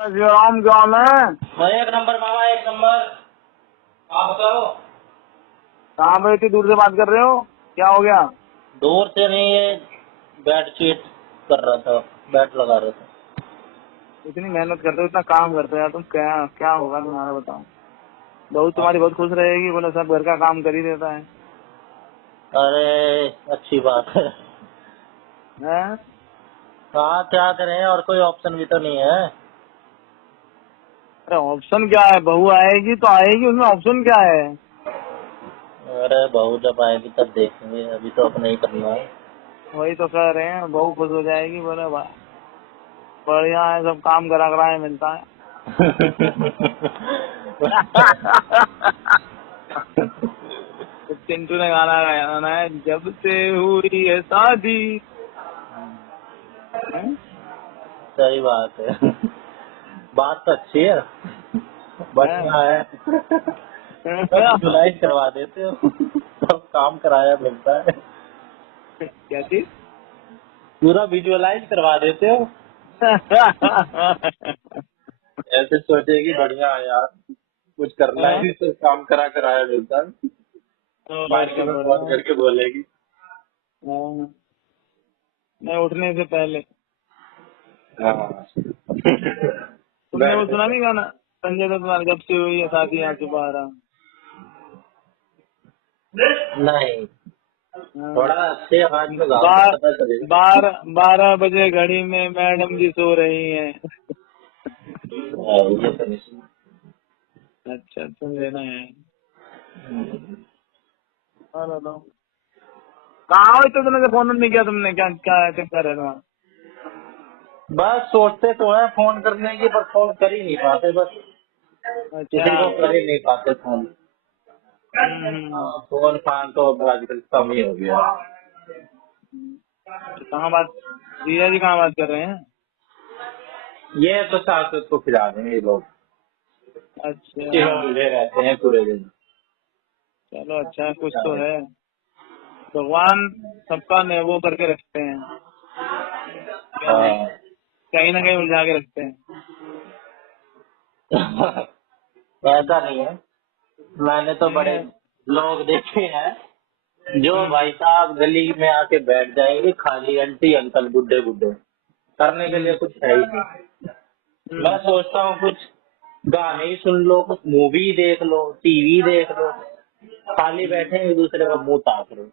राम क्या हाल है? मैं एक नंबर मामा, एक नंबर। आप बताओ। कहाँ पे इतनी दूर से बात कर रहे हो? क्या हो गया? दूर से नहीं, ये बेड शीट कर रहा था, बेड लगा रहा था। इतनी मेहनत करते हो, इतना काम करते हो यार तुम, क्या क्या होगा तुम्हारा बताओ। बहू तुम्हारी बहुत खुश रहेगी, बोले सब घर का काम कर ही देता है। अरे अच्छी बात है। हैं? हाँ, क्या करें, और कोई ऑप्शन भी तो नहीं है। अरे ऑप्शन क्या है? बहू आएगी तो आएगी, उसमें ऑप्शन क्या है? अरे बहू जब आएगी तब देखेंगे, अभी तो अपना ही करना है। वही तो कह रहे हैं, बहू खुश हो जाएगी, बोले वाह बढ़िया है, सब काम करा कराए मिलता है। तो चिंटू ने गाना गाना है, जब से हुई है शादी। हैं? सही बात है। बात तो अच्छी है, बढ़िया है। सब विजुलाइज करवा देते हो। सब काम कराया मिलता है। क्या चीज? पूरा विजुअलाइज करवा देते हो। ऐसे सोचेगी बढ़िया है यार, कुछ करना ही नहीं तो काम करा कराया मिलता है। और मायके क्या में फोन बढ़िया। करके बोलेगी। हाँ, मैं उठने से पहले। हाँ। तुमने वो बैठ सुना के। नहीं गाना, संजय दत्त वाला, जब से हुई है शादी यहाँ दोबारा? नहीं, हाँ। थोड़ा अच्छे आवाज में गाओ तो बार पता चलेगा। 12 बजे घड़ी में मैडम जी सो रही हैं। ये तो नहीं सुना। अच्छा सुन लेना है। और बताओ, कहाँ हो इतने दिनों से फोन नहीं किया तुमने? क्या क्या चक्कर है तुम्हारा? बस सोचते तो है फोन करने की, पर फोन कर ही नहीं पाते बस। अच्छा। किसी को कर ही नहीं पाते फोन। हम्म। फोन फान तो अब आजकल कम ही हो गया। तो कहाँ बात, जीजा जी कहाँ बात कर रहे हैं? ये तो सास को खिला देंगे ये लोग। अच्छा, इसी में उलझे रहते हैं पूरे दिन। चलो अच्छा है, कुछ तो है। भगवान सबका वो करके रखते हैं, क्या हाँ। कहीं ना कहीं उलझा के रखते हैं। ऐसा नहीं है, मैंने तो नहीं बड़े है। लोग देखे हैं जो हम्म, भाई साहब गली में आके बैठ जाएंगे, खाली आंटी अंकल बुड्ढे बुड्ढे, करने के लिए हम्म, कुछ है ही नहीं। मैं हम्म। सोचता हूँ कुछ गाने ही सुन लो, कुछ मूवी देख लो, टीवी देख लो, खाली बैठे एक दूसरे का मुंह ताक रहे।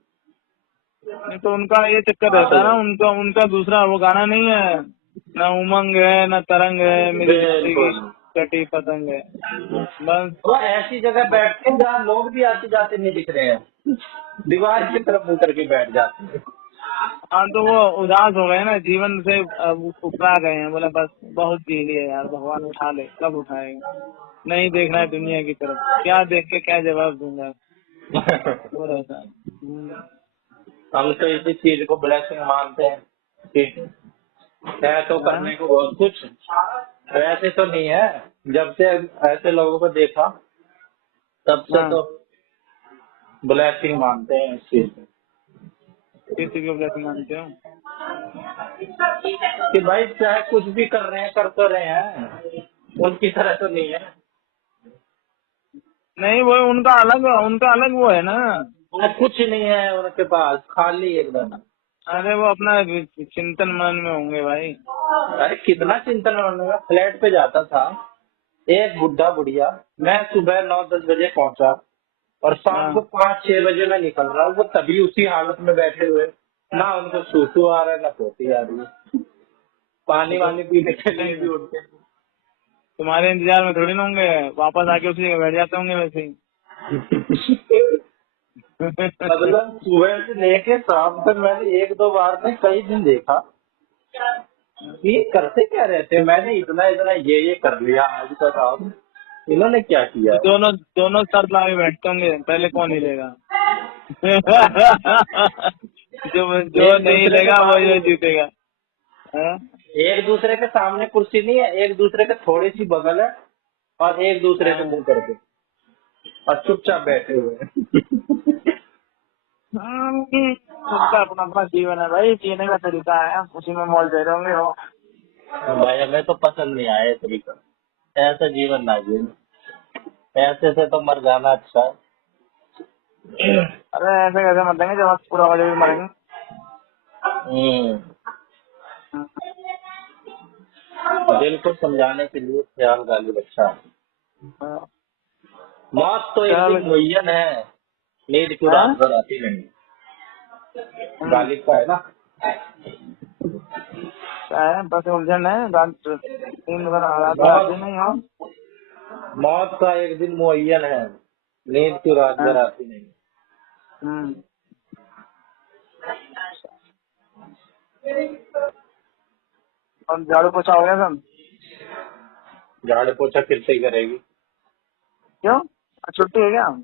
नहीं तो उनका ये चक्कर हाँ रहता तो है ना, उनका उनका दूसरा वो गाना नहीं है, ना उमंग है ना तरंग है, मेरी जिंदगी बिल्कुल। कटी पतंग है। बस। वो ऐसी जगह बैठते हैं जहाँ लोग भी आते जाते नहीं दिख रहे हैं, दीवार की तरफ मुंह करके बैठ जाते हैं। हाँ तो वो उदास हो गए ना, जीवन से अब उपरा गए हैं, बोला बस बहुत जी लिया यार, भगवान उठा ले, कब उठाएगा? नहीं देखना है दुनिया की तरफ, क्या देख के क्या जवाब दूंगा, वो रहता है। हम तो इसी चीज को ब्लेसिंग मानते हैं कि है तो हाँ, करने को बहुत कुछ, वैसे तो नहीं है। जब से ऐसे लोगों को देखा तब से हाँ। तो ब्लेसिंग मानते हैं इस चीज को, किसी को ब्लेसिंग मानते हो? कि भाई चाहे कुछ भी कर रहे हैं, कर तो रहे हैं, उनकी तरह तो नहीं है। नहीं वो उनका अलग वो है ना। उन्हें कुछ नहीं है उनके पास, खाली एकदम। अरे वो अपना चिंतन मन में होंगे भाई। अरे कितना चिंतन करने का, फ्लैट पे जाता था एक बुढ़ा बुढ़िया, मैं सुबह 9-10 बजे पहुंचा और शाम हाँ। को 5-6 बजे मैं निकल रहा हूँ, वो तभी उसी हालत में बैठे हुए, ना उनको सूसू आ रहा है ना पोती आ रही है, पानी तो वानी पीने के लिए भी नहीं, उठते। तुम्हारे इंतजार में थोड़ी ना होंगे, वापस आके उसी जगह बैठ जाते होंगे वैसे ही। मतलब सुबह से लेके शाम तक मैंने 1-2 बार में कई दिन देखा, ये करते क्या रहते हैं। मैंने इतना इतना ये कर लिया आज का काम, इन्होंने क्या किया तो है। दोनों दोनों शर्त लगा बैठते होंगे, पहले कौन ही लेगा? जो जो एक नहीं दूसरे के लेगा वो ये सामने, जीतेगा। हाँ? एक दूसरे के सामने कुर्सी नहीं है, एक दूसरे के थोड़ी सी बगल है, और एक दूसरे के हाँ। मुंह करके और चुपचाप बैठे हुए हैं। सबका अपना अपना जीवन है भाई, जीने का तरीका है, उसी में मौज दे रहे होंगे वो। भाई हमें तो पसंद नहीं आया ये तरीका, ऐसा जीवन ना जीवन, ऐसे से तो मर जाना अच्छा है। अरे ऐसे कैसे मर देंगे जब आप पूरा बजे भी मरेंगे। हम्म, दिल को समझाने के लिए ख्याल गालिब अच्छा है। हाँ। मौत तो एक चल। दिन मुय्यन है, नींद क्यों रात हाँ? भर आती नहीं। गालिब का है ना। क्या है, बस उलझन है, रात 3 बार रात भर आती मौत नहीं हो। मौत का एक दिन मुय्यन है, नींद क्यों रात हाँ। भर आती नहीं। हम्म। और झाड़ू पोछा हो गया सब? झाड़ पोछा किससे ही करेगी। क्यों, आज छुट्टी है क्या?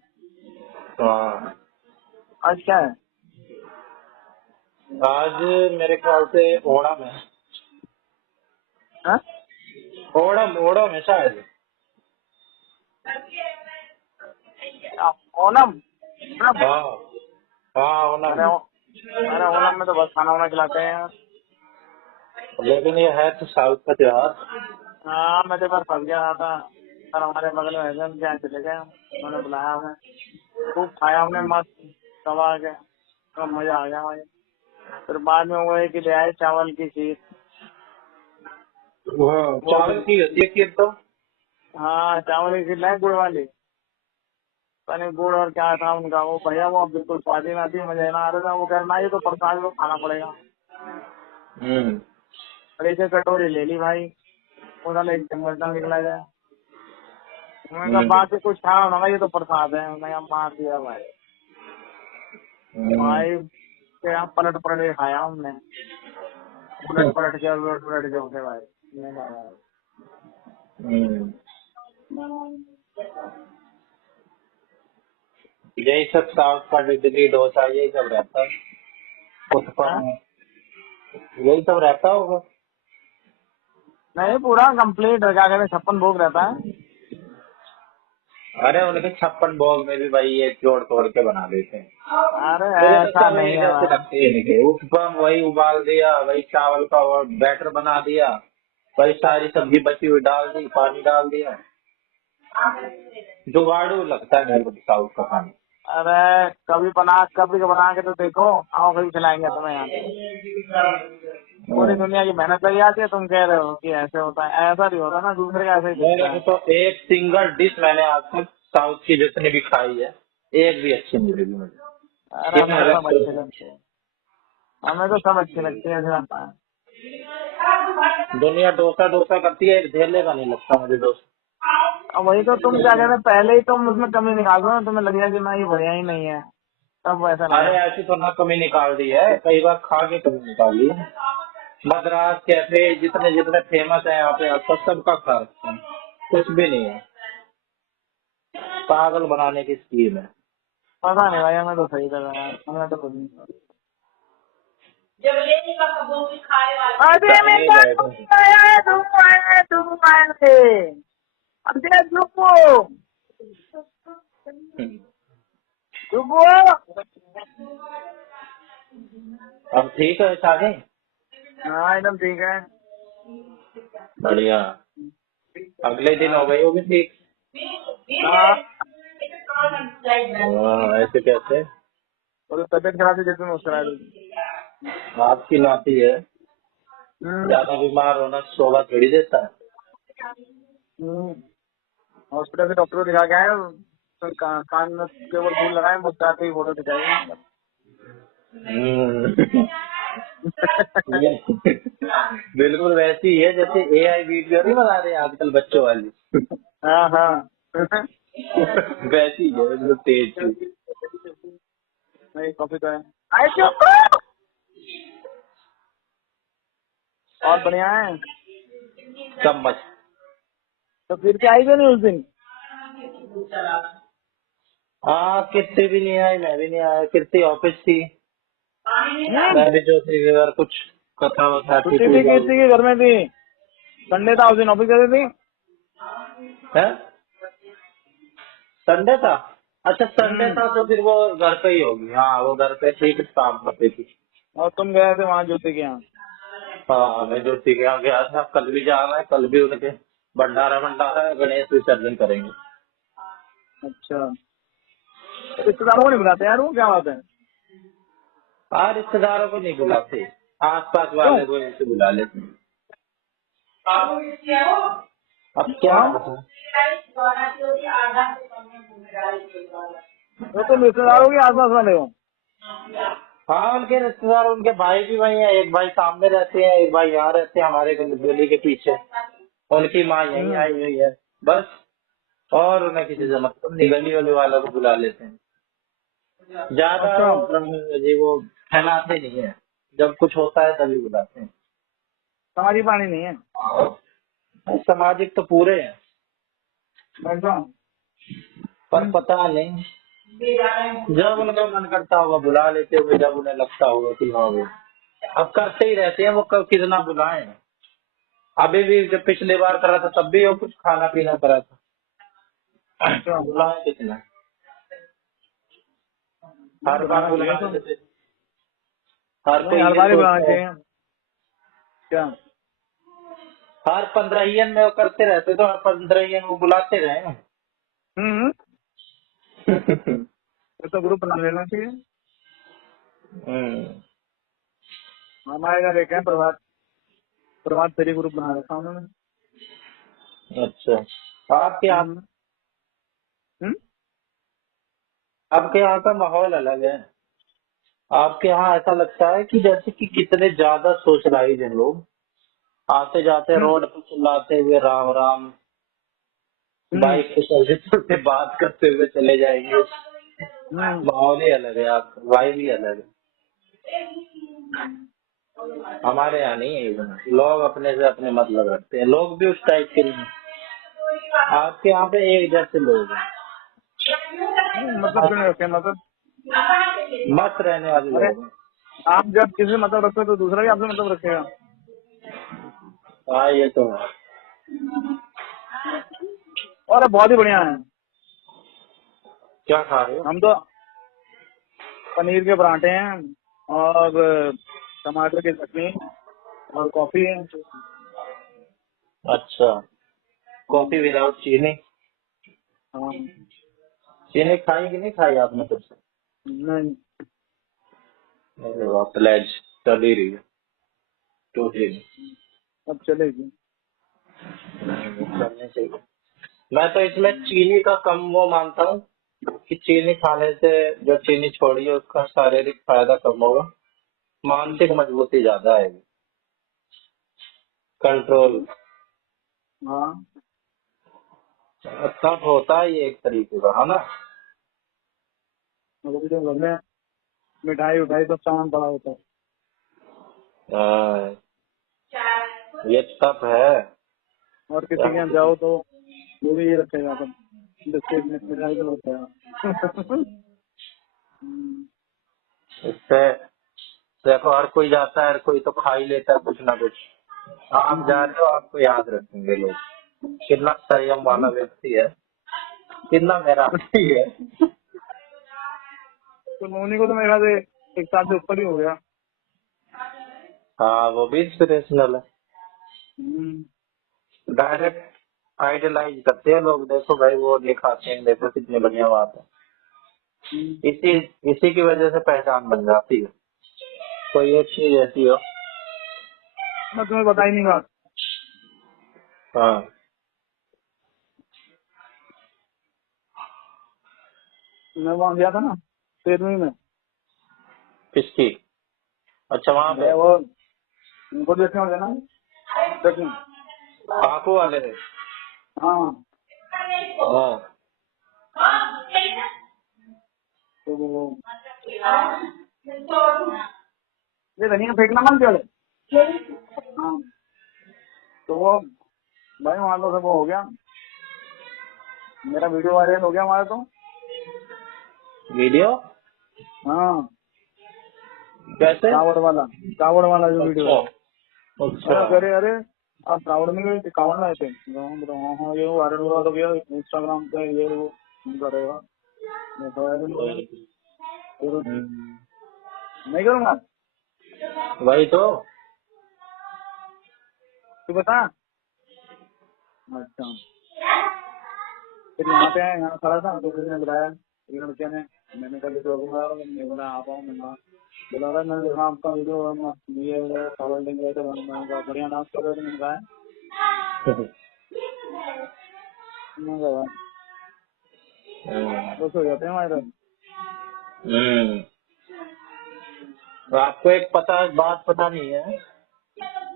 हाँ, आज क्या है? आज मेरे ख्याल से ओणम है। हाँ? ओणम ओणम है शायद। ओनम। ओनम। हाँ हाँ, अरे ओणम। अरे ओनम में तो बस खाना वाना खिलाते हैं यार। लेकिन ये है तो साउथ का त्योहार। हाँ, मैं तो एक बार फंस गया था, पर हमारे बगल में है, क्या चले गए, उन्होंने बुलाया हमें, खूब खाया हमने मस्त दबा के, तो मजा आ गया भाई। फिर बाद में वो है कि ले आए चावल की खीर। हाँ, वो चावल भी, की होती है खीर तो। हाँ चावल की खीर लाए गुड़ वाली। पनीर गुड़ और क्या था उनका, वो भैया वो बिल्कुल स्वाद ही ना थी, मजा ही ना आ रहा था। वो कह रहा ये तो प्रसाद को खाना पड़ेगा। हम्म और एक एक कटोरी ले ली भाई, उन्होंने एक चम्मच ना निकला जाए। उन्होंने कहा हम्म बाकी कुछ खाना होना, ये तो प्रसाद है। मैं मार दिया भाई। हम्म भाई क्या पलट पलट के खाया हमने, उलट पलट के उठे भाई। नहीं खाया। हम्म। यही सब साउथ का इडली डोसा यही सब रहता है। हाँ? उत्पम यही सब रहता होगा। नहीं पूरा कंप्लीट क्या कहते हैं, 56 भोग रहता है। अरे उनके 56 भोग में भी भाई ये जोड़ तोड़ के बना देते हैं। अरे मुझे तो ऐसा सब नहीं एक है जैसे भाई। लगते हैं इनके। उत्पम वही उबाल दिया, वही चावल का और बैटर बना दिया, वही सारी सब्जी बची हुई डाल दी, पानी डाल दिया। जुगाड़ू लगता है मेरे को तो साउथ का खाना। अरे कभी बना के तो देखो, आओ कभी खिलाएंगे तुम्हें यहाँ पे। पूरी दुनिया की मेहनत लगी आती है, तुम कह रहे हो कि ऐसे होता है, ऐसा नहीं होता ना, दूसरे का ऐसे ही दिखता मेरे है। को तो एक सिंगल डिश मैंने आज तक साउथ की जितनी भी खाई है, एक भी अच्छी नहीं लगी मुझे। अरे ये हमें तो अलग सब अच्छे से- लगते हैं, हमें तो सब अच्छे लगते हैं, ऐसे लगता है। दुनिया डोसा डोसा करती है, एक धेले का नहीं लगता मुझे डोसा। अब वही तो तुम क्या कहते हैं, पहले ही तुम उसमें कमी निकाल दो ना, तुम्हें लगेगा कि ना ये बढ़िया ही नहीं है, तब वैसा अरे लगा। ऐसी तो ना कमी निकाल दी है, कई बार खा के कमी निकाल दी है। मद्रास कैफे जितने जितने फेमस है यहाँ पे, आपका सबका खा रखते हैं, कुछ भी नहीं है। पागल बनाने की स्कीम है। पता नहीं भाई, हमें तो सही लगा यार, हमें तो कुछ नहीं। अरे मैं चलिए बैठो। आया तुम आए। अरे चुपो चुपो। अब ठीक है शादी। हाँ एकदम ठीक है। बढ़िया। अगले दिन हो गई होगी ठीक। हाँ, हाँ, ऐसे कैसे। और तबियत खराब थी जिसमें मुस्कुरा दी। आपकी नाती है, हम्म। ज्यादा बीमार होना शोभा थोड़ी देता है। हम्म। हॉस्पिटल से डॉक्टर को दिखा के आए, तो कान में केवल फूल लगाए, मुस्कुराते ही फोटो दिखाई। हम्म। बिल्कुल वैसी ही है जैसे एआई वीडियो नहीं बना रहे आजकल बच्चों वाली। हाँ हाँ। वैसी ही है बिल्कुल तेज सी। नहीं कॉफी तो है। आए चुप। और बढ़िया है। सब मस्त। तो फिर क्या आई क्यों नहीं उस दिन? हाँ, कितनी भी नहीं आई, मैं भी नहीं आया, कितनी ऑफिस थी। हम्म। मैं भी जो थी अगर कुछ कथा वथा थी छुट्टी थी, पूजा किसी की घर में थी, संडे था उस दिन ऑफिस गई थी। है। संडे था। अच्छा संडे हम्म। था तो फिर वो घर पे ही होगी। हाँ वो घर पे थी, कुछ काम करती थी। और तुम गए थे वहाँ ज्योति के यहाँ। हाँ मैं ज्योति के यहाँ गया था, कल भी जाना है, कल भी उनके भंडारा भंडारा है, गणेश विसर्जन करेंगे। अच्छा, रिश्तेदारों को नहीं बुलाते यार, वो क्या बात है? हाँ रिश्तेदारों को नहीं बुलाते, आस पास क्यों? वाले को ऐसे बुला लेते हैं। अब क्या हाँ, बताऊं? वो तो रिश्तेदारों के आसपास वाले हो। हाँ उनके रिश्तेदार, उनके भाई भी वही है, एक भाई सामने रहते हैं, एक भाई यहाँ रहते हैं हमारे गली के पीछे। उनकी माँ यहीं हम्म। आई हुई है बस। और उन्हें किसी से मतलब नहीं, गली वाले वालों को बुला लेते हैं। ज्यादा अच्छा, जी वो फैलाते नहीं है, जब कुछ होता है तभी बुलाते हैं। तुम्हारी पानी नहीं है? सामाजिक तो पूरे हैं, अच्छा। पर पता नहीं, जब उनका मन करता होगा बुला लेते होंगे, जब उन्हें लगता होगा कि हाँ वो अब करते ही रहते हैं, वो कब कितना बुलाएं। अभी भी जब पिछली बार करा था तब भी वो कुछ खाना पीना करा था, अच्छा, बुलाए कितना, हर बार बुलाना चाहिए बुला तो। लेते। हर नहीं, कोई हर ये बार ही बुलाना सोचता है, चाहिए। क्या? हर 15 में वो करते रहते तो हर 15 में वो बुलाते रहे। हम्म। ये तो ग्रुप बना लेना चाहिए। हम्म, हमारे घर एक है प्रभात, प्रभात फेरी ग्रुप बना रखा उन्होंने। अच्छा। आपके यहाँ, हम्म। हम्म? आपके यहाँ का माहौल अलग है। आपके यहाँ ऐसा लगता है कि जैसे कि कितने ज्यादा सोशलाइज हैं लोग, आते जाते हम्म। रोड पे चिल्लाते हुए राम राम, हम्म। बाइक पे चलते चलते बात करते हुए चले जाएंगे। हम्म। माहौल ही अलग है, आपका वाइब ही अलग है। हमारे यहाँ नहीं है इतना। लोग अपने से अपने मतलब रखते हैं, लोग भी उस टाइप के नहीं हैं। आपके यहाँ पे एक जैसे लोग हैं, नहीं, मतलब क्यों नहीं रखे मतलब? मस्त रहने वाले अरे, लोग हैं। आप जब किसी से मतलब रखते हो तो दूसरा भी आपसे मतलब रखेगा। हाँ ये तो है। और बहुत ही बढ़िया है। क्या खा रहे हो? हम तो पनीर के पराठे हैं और टमाटर की चटनी और कॉफी है। अच्छा, कॉफी विदाउट चीनी? हाँ। चीनी खाई कि नहीं खाई आपने तब से? नहीं, अरे वाह, प्लेज चल ही रही है, टूट ही नहीं। अब चलेगी। करनी चाहिए। मैं तो इसमें चीनी का कम वो मानता हूँ कि चीनी खाने से, जो चीनी छोड़ी है उसका शारीरिक फायदा कम होगा, मानसिक मजबूती ज्यादा आएगी, कंट्रोल। हाँ, तब होता है ये एक तरीके का, है ना? मतलब जो घर में मिठाई उठाई सब सामान पड़ा होता है। हाँ, ये तप है। और किसी के यहाँ जाओ तो वो भी ये रखेगा सब, बिस्किट में मिठाई तो रखेगा। इससे देखो, हर कोई जाता है, हर कोई तो खा ही लेता है कुछ ना कुछ। आप जा रहे हो, आपको याद रखेंगे लोग, कितना संयम वाला व्यक्ति है, कितना मेहनती है। तो मोनी को तो मेरे ख्याल से 1 साल से ऊपर ही हो गया। हाँ वो भी इंस्पिरेशनल है। हम्म। डायरेक्ट आइडलाइज करते हैं लोग, देखो भाई वो दिखाते हैं, देखो कितनी बढ़िया बात है। इसी इसी की वजह से पहचान बन जाती है, कोई एक चीज ऐसी हो। मैं तुम्हें बता ही नहीं रहा। हाँ। मैं वहाँ गया था ना, तेरहवीं में। किसकी? अच्छा वहाँ पे अरे वो उनको देखने वाले ना, चटनी। आंखों वाले थे। हाँ, हाँ। तो वो ये धनिया फेंकना मत चले। हाँ, तो वो भाई वहाँ तो सब वो हो गया, मेरा वीडियो वायरल हो गया हमारा तो। वीडियो? हाँ, कैसे? कावड़ वाला जो वीडियो अच्छा। है। अच्छा। अरे अरे अरे, आप कावड़ में गए थे, कावड़ लाए थे? हाँ हाँ, ये वायरल हुआ तो गया इंस्टाग्राम पे, ये वो करेगा, मैं तो वायरल हो गया। फिर हम्म, नहीं करूँगा। वही तो। तू बता। अच्छा, फिर यहाँ पे आया, यहाँ खड़ा था तो किसी ने बुलाया, एक लड़के ने। मैंने कहा तो मैं बोला आप आओ। मैंने कहा, बोला अगर मैंने देखा आपका वीडियो, ये खबर देंगे तो मैंने कहा बढ़िया डांस कर रहे थे। मैंने कहा खुश हो जाते हैं हमारे। तो आपको एक बात पता नहीं है,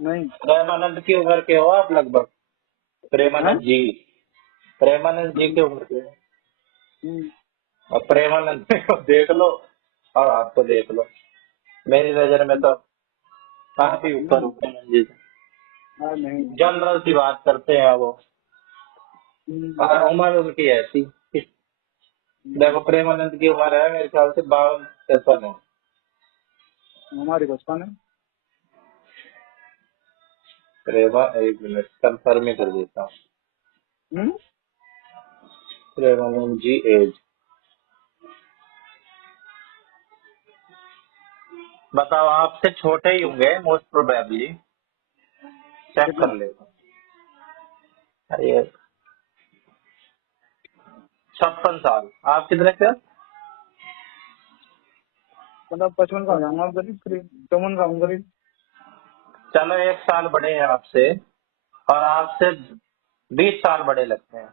नहीं प्रेमानंद की उम्र के हो आप लगभग। है। प्रेमानंद जी, प्रेमानंद जी की उम्र के हो। और प्रेमानंद को देख लो और आपको देख लो, मेरी नजर में तो काफी ऊपर हो प्रेमानंद जी से। नहीं। जनरल सी बात करते हैं वो, और उम्र उनकी ऐसी। देखो प्रेमानंद की उम्र है मेरे ख्याल से 52-53 है। हमारी बचपन है। प्रेमा, एक मिनट कंफर्म ही कर देता हूँ। प्रेमानंद जी एज बताओ, आपसे छोटे ही होंगे मोस्ट प्रोबेबली, चेक कितना? कर लेता हूँ। ये 56 साल। आप कितने से? मतलब 55 का हो जाऊंगा करीब, 54 का हूँ करीब। चलो 1 साल बड़े हैं आपसे, और आपसे 20 साल बड़े लगते हैं।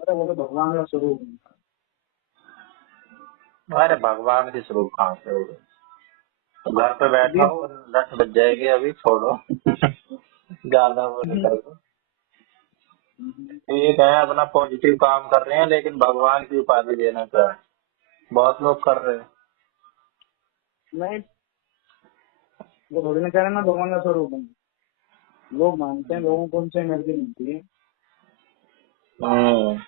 अरे वो तो भगवान का स्वरूप है। अरे भगवान की स्वरूप कहाँ से हो गए? तो घर पे बैठा बीस। हो, रट बज जाएगी अभी, छोड़ो। ज्यादा वो नहीं करो। ठीक है, अपना पॉजिटिव काम कर रहे हैं, लेकिन भगवान की उपाधि देना चाह बहुत लोग कर रहे हैं। नहीं, वो थोड़ी ना कह रहे ना भगवान का स्वरूप है। लोग मानते हैं, लोगों को उनसे एनर्जी मिलती है। हम्म,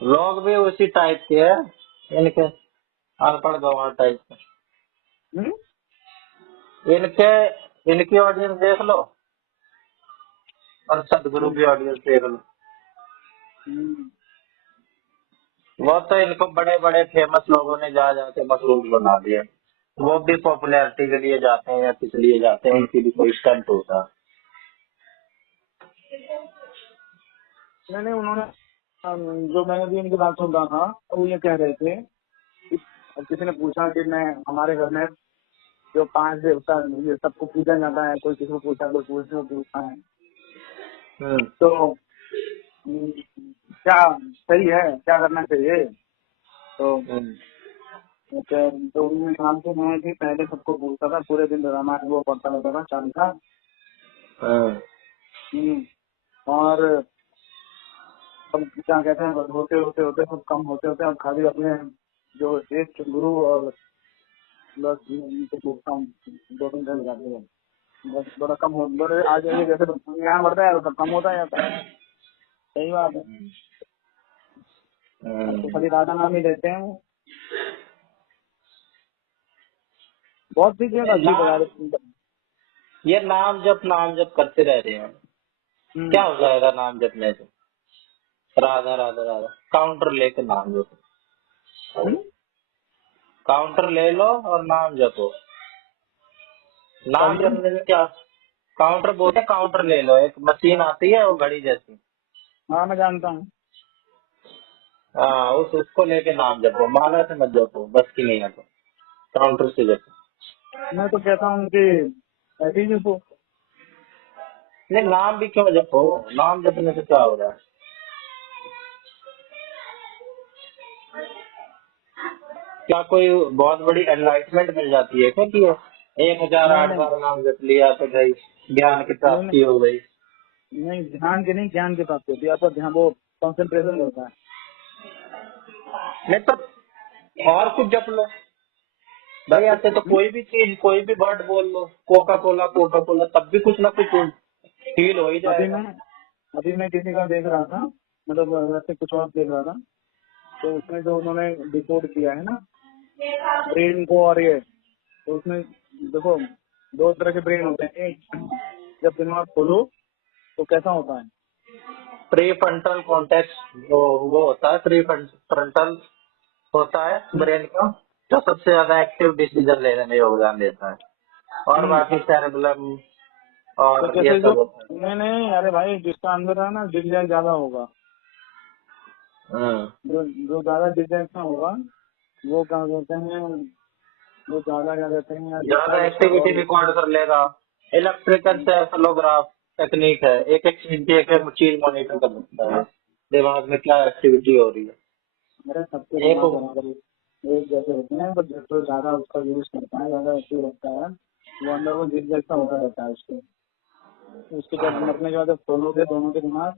लोग भी उसी टाइप के हैं, इनके अनपढ़ गंवार टाइप के। हम्म? इनके इनकी ऑडियंस देख लो, और सदगुरु की ऑडियंस देख लो। हम्म। वो तो इनको बड़े बड़े फेमस लोगों ने जा जाके मशहूर बना दिया। वो भी पॉपुलैरिटी के लिए जाते हैं या किस लिए जाते हैं, उनकी भी कोई स्टंट होता है। नहीं उन्होंने जो मैंने भी इनकी बात सुन रहा था, तो वो ये कह रहे थे कि किसी ने पूछा कि मैं हमारे घर में जो 5 देवता ये सबको पूजा जाता है, कोई किसी को पूछा, कोई किसी को पूछता है, हम्म, तो क्या सही है, क्या करना चाहिए? तो हम्म, तो उन्होंने नाम से मैं कि पहले सबको पूछता था, पूरे दिन रामायण वो पढ़ता रहता था, चालीसा। हम्म, और अब क्या कहते हैं, होते होते होते सब कम होते होते अब खाली अपने जो एक गुरु और बस उनसे पूछता हूँ, 2-3 घंटे जाते हैं, बस थोड़ा कम हो, बड़े आ जाइए जैसे ज्ञान बढ़ता है तो कम होता जाता है। सही बात है। अब तो हम्म। खाली राधा नाम ही लेते हैं वो। बहुत सी चीजें अजीब बता नाम रहे। ये नाम जप करते रह रहे हैं, क्या हो जाएगा नाम जपने से? राधा राधा राधा, काउंटर लेके नाम जपो। काउंटर ले लो और नाम जपो। नाम जपने से क्या? काउंटर बोलते, काउंटर ले लो, एक मशीन आती है वो घड़ी जैसी। हाँ मैं जानता हूँ। हाँ, उसको लेके नाम जपो, माला से मत जपो, बस की नहीं है तो काउंटर से जपो। मैं तो कहता हूँ कि ऐसे ही जिसको नहीं, नाम भी क्यों जपो? नाम जपने से क्या हो रहा है? क्या कोई बहुत बड़ी एनलाइटमेंट मिल जाती है क्या कि 1008 नहीं बार नाम जप लिया तो भाई ज्ञान की नहीं प्राप्ति हो गई? नहीं, ध्यान की नहीं, ज्ञान की प्राप्ति होती है। आपका ध्यान वो कंसंट्रेशन होता है। नहीं तो और कुछ जप लो भाई, ऐसे तो कोई भी चीज, कोई भी वर्ड बोल लो, कोका कोला, तब भी कुछ ना कुछ फील हो ही अभी जाएगा। मैं अभी मैं किसी का देख रहा था, मतलब वैसे कुछ और देख रहा था, तो उसमें जो उन्होंने डिकोड किया है ना ब्रेन को, और ये तो उसमें देखो 2 तरह के ब्रेन होते हैं। एक जब दिमाग खोलो तो कैसा होता है? प्री फ्रंटल कॉर्टेक्स, वो होता है, प्री फ्रंटल होता है ब्रेन का, जो सबसे ज्यादा एक्टिव डिसीजन लेने में योगदान देता है। और हम्म। बाकी सेरेबेलम, तो और ये जैसे जो सब होता है। नहीं नहीं अरे भाई जिसका अंदर है ना डिजाइन ज्यादा होगा, हम्म, जो ज्यादा डिजाइन का होगा वो क्या कहते हैं, वो ज्यादा क्या कहते हैं ज्यादा रिसर्च एक्टिविटी और रिकॉर्ड कर लेगा। इलेक्ट्रिकल सेफलोग्राफ टेक्निक है, एक एक चीज की एक एक चीज मॉनिटर कर सकता है, दिमाग में क्या एक्टिविटी हो रही मेरे सबके है। एक दिमाग बराबर एक जैसे होते हैं, बट जो ज्यादा उसका यूज करता है ज्यादा एक्टिव रखता है वो अंदर वो जिस जैसा होता रहता है उसके। उसके जब मरने के बाद जब खोलोगे दोनों के दिमाग,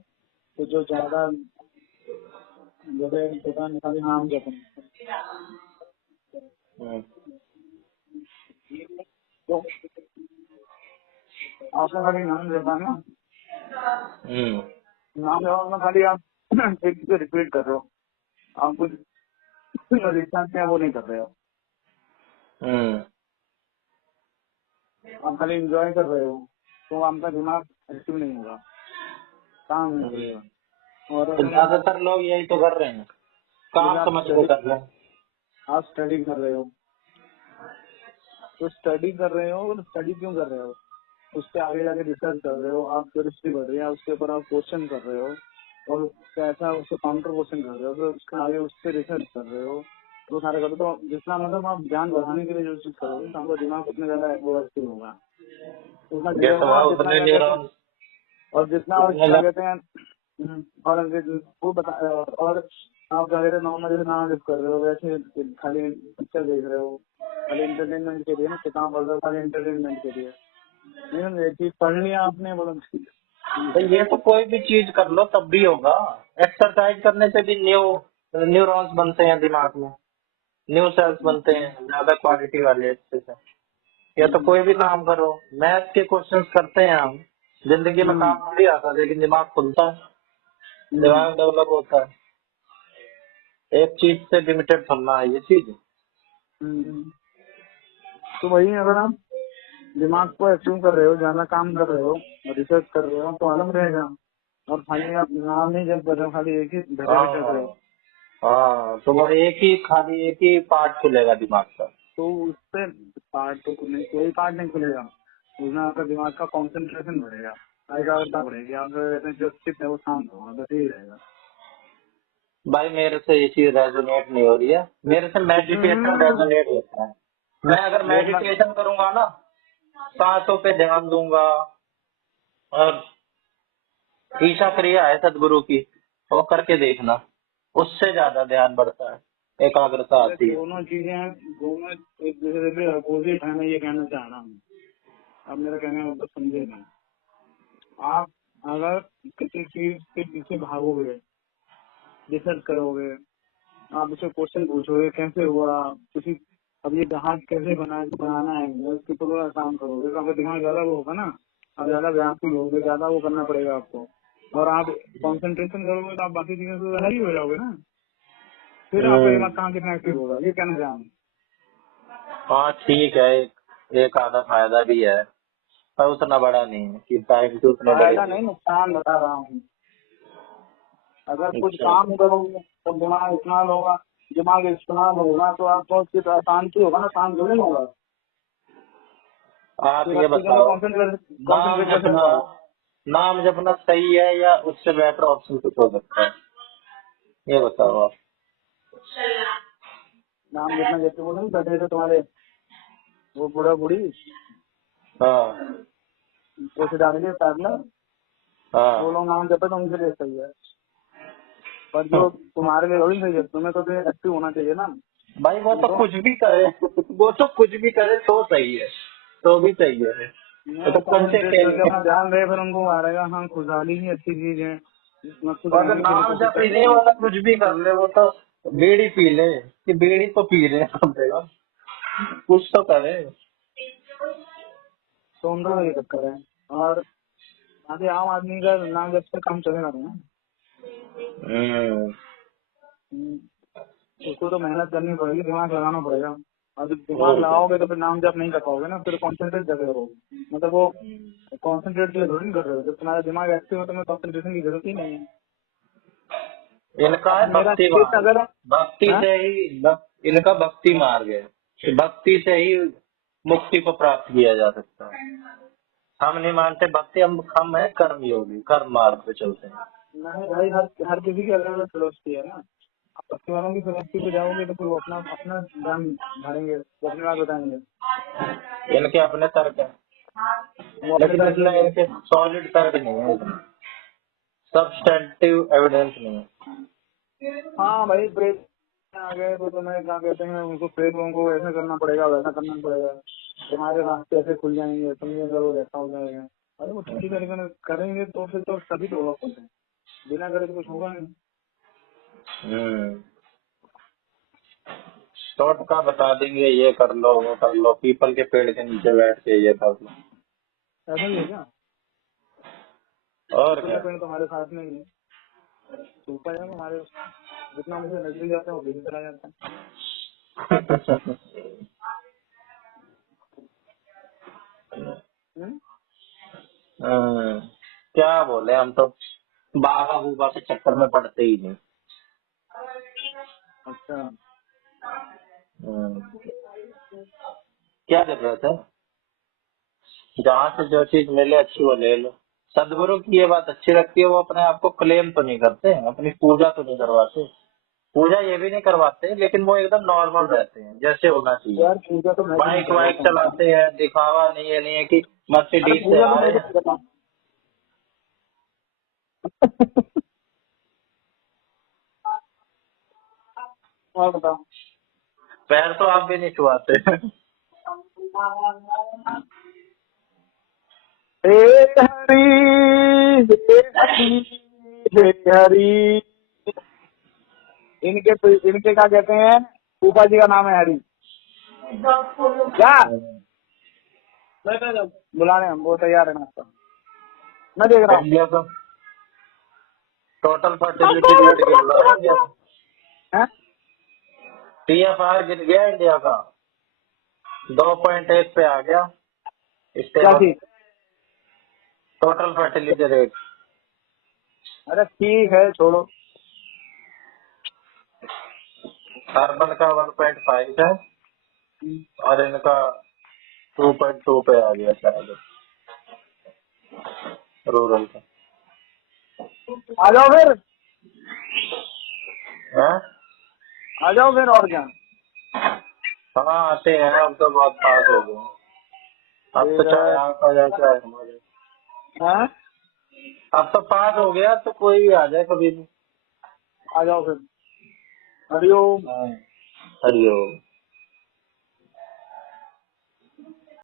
तो जो ज्यादा जैसे पता नहीं खाली नाम जपन, हम्म, तो आपका खाली नाम जपा ना, हम्म, नाम जपा खाली आप एक चीज रिपीट कर रहे हो, आप कुछ रिसर्च है वो नहीं कर रहे हो, हम्म। आप खाली इंजॉय कर रहे हो, तो आपका दिमाग एक्टिव नहीं होगा, काम नहीं करेगा। और तो ज्यादातर लोग यही तो कर रहे हैं, काम जैसे समझ के कर रहे हैं। आप स्टडी कर रहे हो, तो स्टडी कर रहे हो और स्टडी क्यों कर रहे हो, उसके आगे जाके रिसर्च कर रहे हो, आप क्यूरियोसिटी बढ़ रही है, उसके ऊपर आप क्वेश्चन कर रहे हो और कैसा उससे काउंटर क्वेश्चन कर रहे हो, फिर उसके आगे उससे रिसर्च कर रहे हो, तो सारे करो तो जितना मतलब आप ज्ञान बढ़ाने के लिए जो चीज करोगे तो आपका दिमाग उतने ज्यादा एक्टिव होगा, उतना जैसे गिरेगा, वह और जितना उतने क्या कहते हैं, न्यूरॉन्स और जितना और उतने क्या कहते हैं और वो बता, और आप क्या कहते हैं नॉर्मल जैसे नाम लिख कर रहे हो वैसे खाली पिक्चर देख रहे हो, खाली इंटरटेनमेंट के लिए ना, किताब पढ़ रहे हो खाली इंटरटेनमेंट के लिए, नहीं ये चीज पढ़ लिया आपने बोलो तो ये तो कोई भी चीज कर लो तब भी होगा। एक्सरसाइज करने से भी न्यूरॉन्स बनते हैं दिमाग में, न्यू सेल्स बनते हैं ज्यादा क्वालिटी वाले अच्छे से। या तो कोई भी काम करो, मैथ के क्वेश्चंस करते हैं हम, जिंदगी में काम थोड़ी आता लेकिन दिमाग खुलता है, दिमाग डेवलप होता है। एक चीज से लिमिटेड थोड़ा है ये चीज। तो वही अगर आप दिमाग को एक्टिव कर रहे हो, ज्यादा काम कर रहे हो, रिसर्च कर रहे हो तो आलम रहेगा, और खाली आप नाम नहीं जब कर रहे हो, खाली एक ही धरे पे चल रहे हो, हाँ हाँ, तो वो खाली एक ही पार्ट खुलेगा दिमाग का। तो उससे पार्ट तो नहीं, कोई पार्ट नहीं खुलेगा, उसमें आपका दिमाग का कॉन्सेंट्रेशन बढ़ेगा, एकाग्रता बढ़ेगी, आपका जो चित्त है वो शांत होगा, बस यही रहेगा। भाई मेरे से ये चीज रेजोनेट नहीं हो रही है, मेरे से मेडिटेशन रेजोनेट होता है। मैं अगर वो मैं मेडिटेशन करूंगा ना, सांसों पे ध्यान दूंगा, और ईशा क्रिया है सदगुरु की, वो करके देखना, उससे ज्यादा ध्यान बढ़ता है, एकाग्रता अरे आती है। दोनों चीजें हैं, दोनों एक दूसरे से अपोजिट है, मैं ये कहना चाह रहा हूँ, अब मेरा कहने का मतलब समझे नहीं। आप अगर किसी चीज के पीछे भागोगे, रिसर्च करोगे, आप उससे क्वेश्चन पूछोगे कैसे हुआ, किसी अब ये जहाज कैसे बनाना है, उसके ऊपर थोड़ा काम करोगे तो आपका दिमाग ज्यादा वो होगा ना, आप ज्यादा व्याकुल होगे, ज्यादा वो करना पड़ेगा आपको, और आप कंसंट्रेशन करोगे तो आप बाकी चीजों से अलग ही हो जाओगे ना, फिर आपका दिमाग कहाँ कितना एक्टिव होगा, ये कहना चाह रहा हूँ। हाँ ठीक है, एक आधा फायदा भी है, पर उतना बड़ा नहीं है कि टाइम की उतने बड़े फायदा भी। नहीं नुकसान बता रहा हूँ, अगर कुछ अच्छा, काम करोगे तो दिमाग इस्तेमाल होगा, दिमाग इस्तेमाल होगा तो आपको सिर्फ अशांति होगा ना, शांत थोड़ी होगा, आप फिर ये अच्छी जगह बताओ, नाम कॉन्सेंट्रेट कैसे जपना होगा। नाम जपना सही है या उससे बेटर ऑप्शन कुछ हो सकता है, ये बताओ आप। नाम जितना जैसे वो नहीं बैठे थे तुम्हारे वो बूढ़ा बूढ़ी, हाँ ऐसे डालेंगे पैदल, वो हाँ। लोग नाम जपे तो उनके लिए सही है, पर जो तुम्हारे लिए वही सही है, तुम्हें तो एक्टिव होना चाहिए ना, भाई वो तुम तो तो कुछ भी करे वो तो कुछ भी करे तो सही है, तो भी सही है, वो तो तुमसे कॉन्सेंट्रेट खेल करके अपना ध्यान रहे, फिर उनको आ रहेगा हाँ खुशहाली ही अच्छी चीज है, मैं खुश और अगर रहने के लिए नाम कोशिश जप ही करते नहीं हैं। वाला कुछ भी कर ले, वो तो बीड़ी पी ले कि बीड़ी तो पी रहे हैं कम से कम, कुछ तो करे। तो उनका तो ये चक्कर है, और आगे आम आदमी का नाम जब से काम चलेगा नहीं ना, हम्म, उसको तो मेहनत करनी पड़ेगी, दिमाग लगाना पड़ेगा, और जब दिमाग और क्या। लगाओगे तो फिर नाम जब नहीं कर पाओगे ना, फिर कॉन्सेंट्रेट कैसे करोगे, मतलब वो कॉन्सेंट्रेट के लिए जरूरी कर रहे हो, जब तुम्हारा दिमाग एक्टिव है तो कॉन्सेंट्रेशन की जरूरत ही नहीं है। इनका अब है मेरा भक्ति चित्त मार्ग, अगर भक्ति हाँ? से ही इनका भक्ति मार्ग है, भक्ति से ही मुक्ति को प्राप्त किया जा सकता है। हम नहीं मानते भक्ति, हम है कर्म योगी, कर्म मार्ग पे चलते हैं। नहीं भाई, हर किसी की अलग अलग फिलोसफी है ना। आप भक्ति वालों की फिलोसफी पे जाओगे तो फिर वो अपना अपना ज्ञान भरेंगे, वो अपनी बात बताएंगे। इनके अपने तर्क है, वो अपने लेकिन तरफ इसमें से। इनके सॉलिड तर्क नहीं है, सब्सटेंटिव एविडेंस नहीं है। हाँ भाई, प्रेत आ गए तो तुम्हें क्या कहते हैं, उनको प्रेतों को ऐसा करना पड़ेगा, वैसा करना पड़ेगा, तुम्हारे रास्ते ऐसे खुल जाएंगे, तुम ये करो वैसा हो जाएगा। अरे वो ठीक तरीके से करेंगे तो फिर तो सभी डेवलप होते हैं, बिना करे तो कुछ होगा नहीं। शॉर्ट का बता देंगे, ये कर लो वो कर लो, पीपल के पेड़ के नीचे बैठ के ये कर लो, ऐसा ही है क्या? और तो क्या। पेड़ तुम्हारे साथ में ही है, ऊपर है हमारे, जितना मुझे नजदीक जाता है वो भी चला जाता है। हम्म? क्या बोले, हम तो बाबा बूबा के चक्कर में पड़ते ही नहीं। अच्छा, हम्म, क्या जरूरत है, जहाँ से जो चीज मिले अच्छी वो ले लो। सदगुरु की ये बात अच्छी लगती है, वो अपने आप को क्लेम तो नहीं करते, अपनी पूजा तो नहीं करवाते, पूजा ये भी नहीं करवाते, लेकिन वो एकदम नॉर्मल रहते हैं जैसे होना चाहिए। यार पूजा तो मैं भी नहीं बाइक वाइक करवाता हूँ। चलाते हैं, दिखावा नहीं है, नहीं है कि अरे मर्सिडीज से पूजा तो आ मैं रहे भी हैं। नहीं करता हूँ। और बताओ। पैर तो आप भी नहीं छुआते। हे हरी, हे हरी, हे हरी। इनके क्या कहते हैं, फूफा जी का नाम है हरी। क्या बुला रहे हैं हम, वो तैयार है नाश्ता, मैं देख रहा हूँ। इंडिया का टोटल फर्टिलिटी रेट गिर रहा है इंडिया का, हैं? TFR गिर गया इंडिया का, 2.1 पे आ गया क्या स्टेबल, चीज? Total fertility rate. अरे ठीक है, छोड़ो। अर्बन का 1.5 है और इनका 2.2 पे आ गया शायद रूरल का। आ जाओ फिर, है? आ जाओ फिर, और क्या। हाँ आते हैं, अब तो बहुत पास हो गए, अब तो ठीक चाहे है। आप आ जाए चाहे हम आ जाए, हैं? अब तो पास हो गया, तो कोई भी आ जाए कभी भी। आ जाओ फिर। हरिओम। हाँ, हरिओम।